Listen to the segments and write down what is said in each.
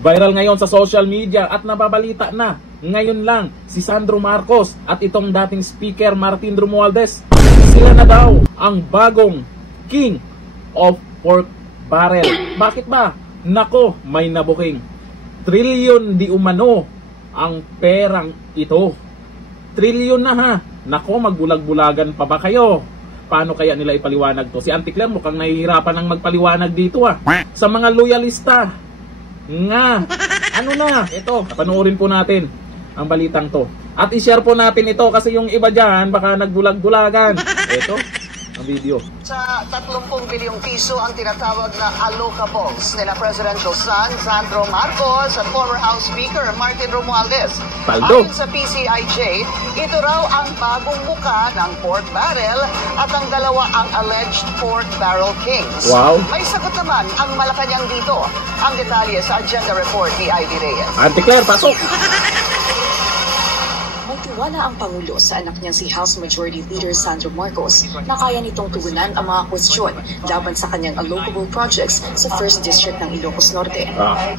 Viral ngayon sa social media at nababalita na ngayon lang si Sandro Marcos at itong dating speaker Martin Romualdez, sila na daw ang bagong king of pork barrel. Bakit ba? Nako, may nabuking trilyon di umano ang perang ito. Trilyon na ha. Nako, magbulag-bulagan pa ba kayo? Paano kaya nila ipaliwanag to? Si Auntie Claire mukhang nahihirapan ng magpaliwanag dito sa mga loyalista nga. Ano na? Ito, panoorin po natin ang balitang to. At i-share po natin ito kasi yung iba dyan baka nagbulag-bulagan. Ito, ang video. Sa 30 bilyong piso ang tinatawag na allocables nila Presidential son Sandro Marcos at former House Speaker Martin Romualdez. Paldo. Ayon sa PCIJ, ito raw ang bagong muka ng pork barrel at ang dalawa ang alleged pork barrel kings. Wow. May sagot naman ang Malacanang dito. Ang detalye sa agenda report ni Ivy Reyes. Auntie Claire, pasok! Wala ang Pangulo sa anak niyang si House Majority Leader Sandro Marcos na kaya nitong tugunan ang mga kwestiyon laban sa kanyang allocable projects sa 1st District ng Ilocos Norte.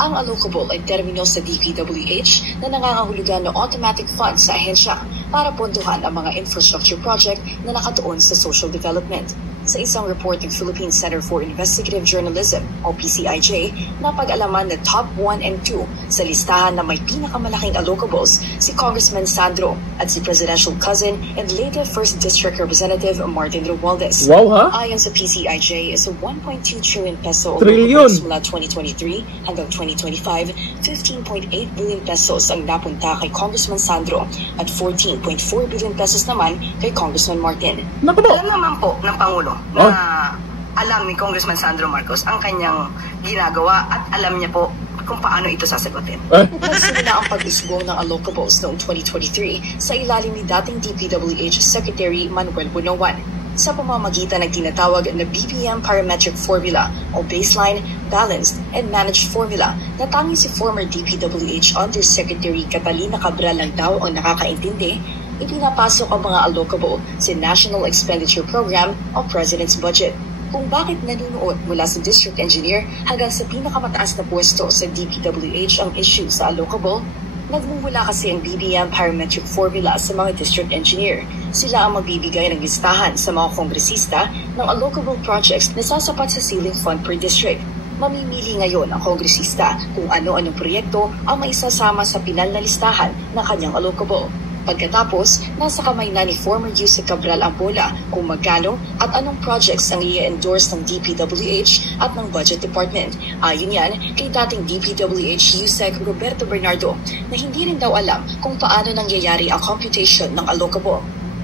Ang allocable ay termino sa DPWH na nangangahulugan ng automatic funds sa ahensya para pondohan ang mga infrastructure project na nakatuon sa social development. Sa isang report ng Philippine Center for Investigative Journalism o PCIJ, napag-alaman na top 1 and 2 sa listahan na may pinakamalaking allocables si Congressman Sandro at si presidential cousin and later 1st District Representative Martin Romualdez. Wow, ha? Ayon sa PCIJ, sa 1.2 trillion peso Trillion mula 2023 hanggang 2025, 15.8 billion pesos ang napunta kay Congressman Sandro at 14.4 billion pesos naman kay Congressman Martin. Naku po. Alam naman po ng Pangulo na alam ni Congressman Sandro Marcos ang kanyang ginagawa at alam niya po kung paano ito sasagutin. Nagsimula ang pag-usbong ng allocables noong 2023 sa ilalim ni dating DPWH Secretary Manuel Bunoan sa pamamagitan ng tinatawag na BBM Parametric Formula o Baseline, Balanced, and Managed Formula na tanging si former DPWH Undersecretary Catalina Cabral lang daw ang nakakaintindi. Ipinapasok ang mga allocable sa National Expenditure Program o President's Budget. Kung bakit nanunood mula sa District Engineer hanggang sa pinakamataas na pwesto sa DPWH ang issue sa allocable, nagmumula kasi ang BBM Parametric Formula sa mga District Engineer. Sila ang magbibigay ng listahan sa mga kongresista ng allocable projects na sasapat sa ceiling fund per district. Mamimili ngayon ang kongresista kung ano-anong proyekto ang maisasama sa pinal na listahan ng kanyang allocable. Pagkatapos, nasa kamay na ni former Yusek Cabral ang bola kung magkano at anong projects ang i-endorse ng DPWH at ng Budget Department. Ayon yan kay dating DPWH Yusek Roberto Bernardo na hindi rin daw alam kung paano nangyayari ang computation ng allocable.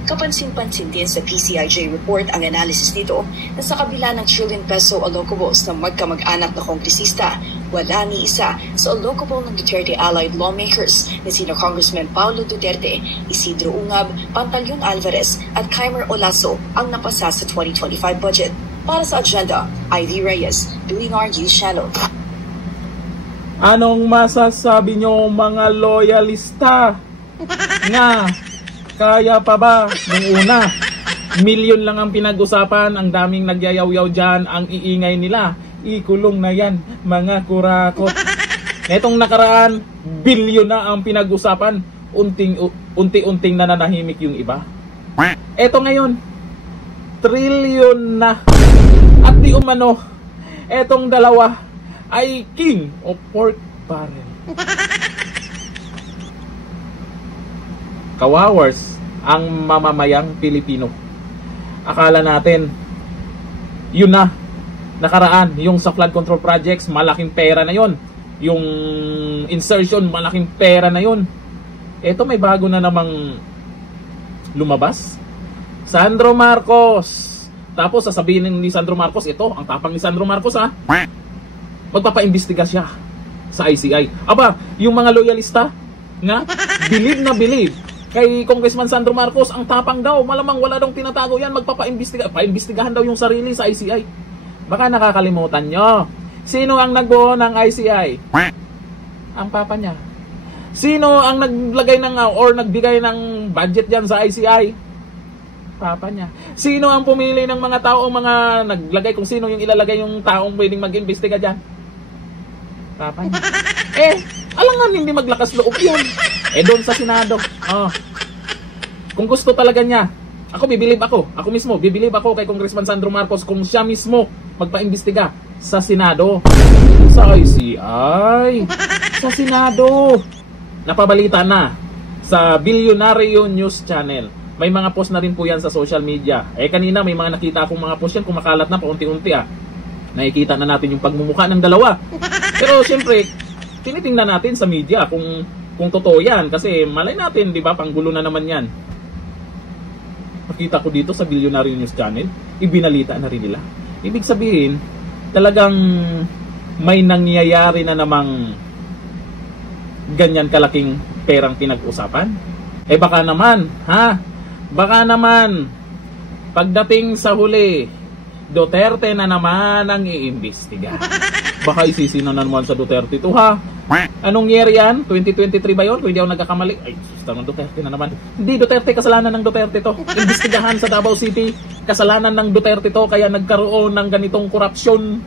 Kapansin-pansin din sa PCIJ report ang analysis nito na sa kabila ng trillion peso allocables ng magkamag-anak na kongresista, wala ni isa sa allocable ng Duterte allied lawmakers na sina Congressman Paulo Duterte, Isidro Ungab, Pantaleon Alvarez at Kaimer Olaso ang napasa sa 2025 budget. Para sa agenda, Ivy Reyes, Billionaire News Channel. Anong masasabi nyo mga loyalista? Nga, kaya pa ba nung una? Milyon lang ang pinag-usapan, ang daming nagyayaw-yaw dyan, ang iingay nila. Ikulong na yan, mga kurakot. Netong nakaraan, bilyon na ang pinag-usapan, unti-unting nananahimik yung iba. Eto ngayon, trilyon na. At di umano, etong dalawa ay king of pork barrel. Kawawars ang mamamayang Pilipino. Akala natin, yun na, nakaraan, yung sa flood control projects, malaking pera na yon. Yung insertion, malaking pera na yon. Eto may bago na namang lumabas. Sandro Marcos. Tapos sasabihin ni Sandro Marcos, ito, ang tapang ni Sandro Marcos ha. Magpapaimbestiga siya sa ICI. Aba, yung mga loyalista, nga, believe na believe. Kay Congressman Sandro Marcos, ang tapang daw, malamang wala daw tinatago yan, magpapaimbestiga. Paimbestigahan daw yung sarili sa ICI. Baka nakakalimutan nyo. Sino ang nagbuo ng ICI? Ang papa niya. Sino ang naglagay ng or nagbigay ng budget dyan sa ICI? Papa niya. Sino ang pumili ng mga tao, mga naglagay kung sino yung ilalagay yung taong pwedeng mag-imbestiga dyan? Kapan? Alangan hindi maglakas loob yun. Doon sa Senado. Kung gusto talaga niya, ako mismo, bibilib ako kay Congressman Sandro Marcos kung siya mismo magpaimbestiga sa Senado. Sa ICI. Sa Senado. Napabalita na sa Billionario News Channel. May mga post na rin po yan sa social media. Kanina may mga nakita akong mga post yan, kumakalat na paunti-unti Nakikita na natin yung pagmumukha ng dalawa. Pero siyempre, tinitingnan natin sa media kung totoo yan. Kasi malay natin, di ba, panggulo na naman yan. Nakita ko dito sa Billionario News Channel, ibinalita na rin nila. Ibig sabihin, talagang may nangyayari na namang ganyan kalaking perang pinag-usapan. Baka naman, baka naman, pagdating sa huli, Duterte na naman ang iimbestiga. Baka isisina na naman sa Duterte ito, Anong year yan? 2023 ba yun? Kung hindi ako nagkakamali. Susta ng Duterte na naman. Hindi, Duterte, kasalanan ng Duterte to. Imbestigahan sa Davao City, kasalanan ng Duterte to, kaya nagkaroon ng ganitong korupsyon.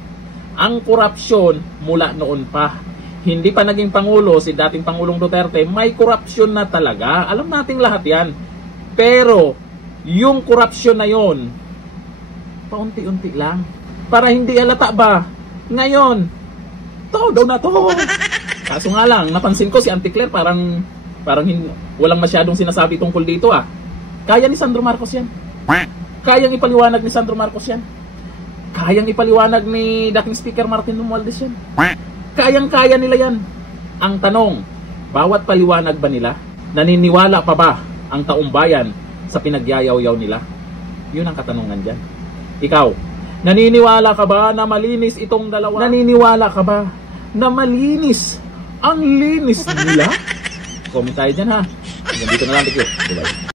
Ang korupsyon mula noon pa. Hindi pa naging Pangulo si dating Pangulong Duterte, may korupsyon na talaga. Alam nating lahat yan. Pero, yung korupsyon na yon, paunti-unti lang. Para hindi halata ba? Ngayon, todo na to. Kaso nga lang, napansin ko si Auntie Claire parang walang masyadong sinasabi tungkol dito Kaya ni Sandro Marcos yan. Kayang ipaliwanag ni Sandro Marcos yan. Kayang ipaliwanag ni dating Speaker Martin Romualdez yan. Kayang-kaya nila yan. Ang tanong, bawat paliwanag ba nila? Naniniwala pa ba ang taong bayan sa pinagyayaw-yaw nila? Yun ang katanungan dyan. Ikaw, naniniwala ka ba na malinis itong dalawa? Naniniwala ka ba na malinis ang linis nila? Comment tayo dyan Dito na lang. Thank you. Bye-bye.